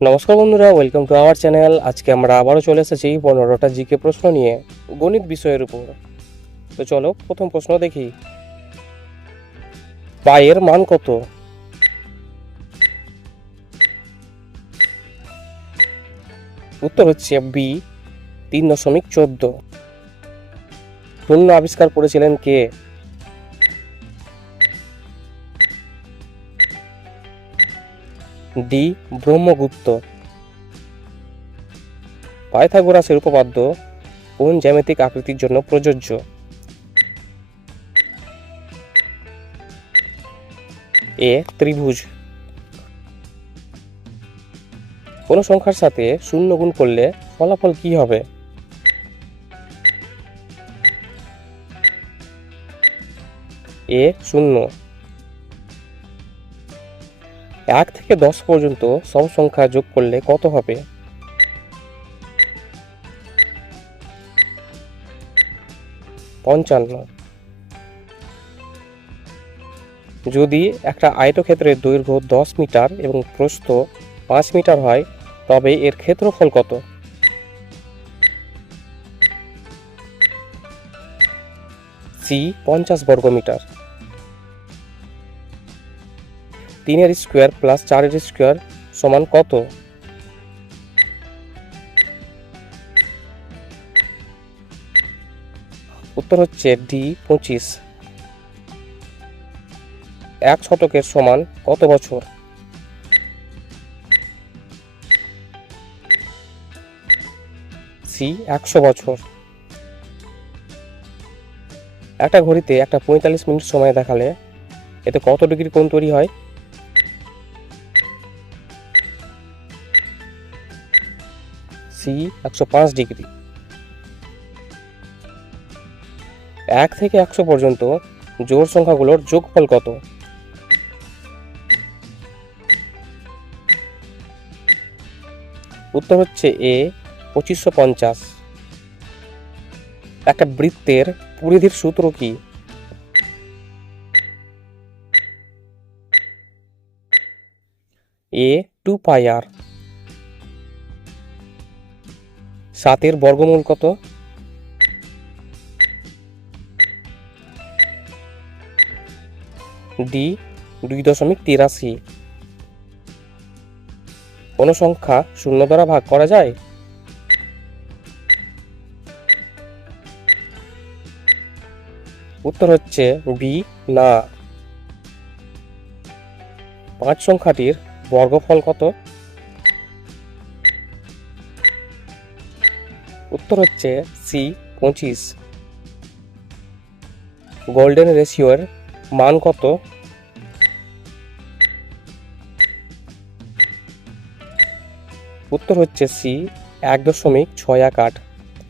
নমস্কার বন্ধুরা welcome to our channel আজকে আমরা আবারও চলে এসেছি পনেরোটা জিকে প্রশ্ন নিয়ে গণিত বিষয়ের উপর। তো চলো, প্রথম প্রশ্ন দেখি। পায়ের মান কত? উত্তর হচ্ছে বি তিন দশমিক চোদ্দ। শূন্য আবিষ্কার করেছিলেন কে? ডি ব্রহ্মগুপ্ত। পাইথাগোরাসের উপপাদ্য কোন জ্যামিতিক আকৃতির জন্য প্রযোজ্য? এ ত্রিভুজ। কোন সংখ্যার সাথে শূন্য গুণ করলে ফলাফল কি হবে? এ শূন্য। এক থেকে দশ পর্যন্ত সব সংখ্যা যোগ করলে কত হবে? পঞ্চান্ন। যদি একটা আয়তক্ষেত্রের দৈর্ঘ্য দশ মিটার এবং প্রস্থ পাঁচ মিটার হয়, তবে এর ক্ষেত্রফল কত? সি, পঞ্চাশ বর্গমিটার। তিনের স্কোয়ার প্লাস চারের স্কোয়ার সমান কত? উত্তর হচ্ছে ডি পঁচিশ। এক শতকের সমান কত বছর? সি একশো বছর। একটা ঘড়িতে একটা পঁয়তাল্লিশ মিনিট সময় দেখালে এতে কত ডিগ্রি কোণ তৈরি হয়? সি একশো পাঁচ ডিগ্রি। এক থেকে একশো পর্যন্ত জোড় সংখ্যাগুলোর যোগফল কত? উত্তর হচ্ছে এ, পঁচিশশো পঞ্চাশ। একটা বৃত্তের পরিধির সূত্র কি? A, two pi R. সাতের বর্গমূল কত? ডি দুই দশমিক তিরাশি। কোনো সংখ্যা শূন্য দ্বারা ভাগ করা যায়? উত্তর হচ্ছে বি না। পাঁচ সংখ্যাটির বর্গফল কত? উত্তর হচ্ছে সি, পঁচিশ। গোল্ডেন রেশিওর মান কত? উত্তর হচ্ছে সি, এক দশমিক ছয় এক আট।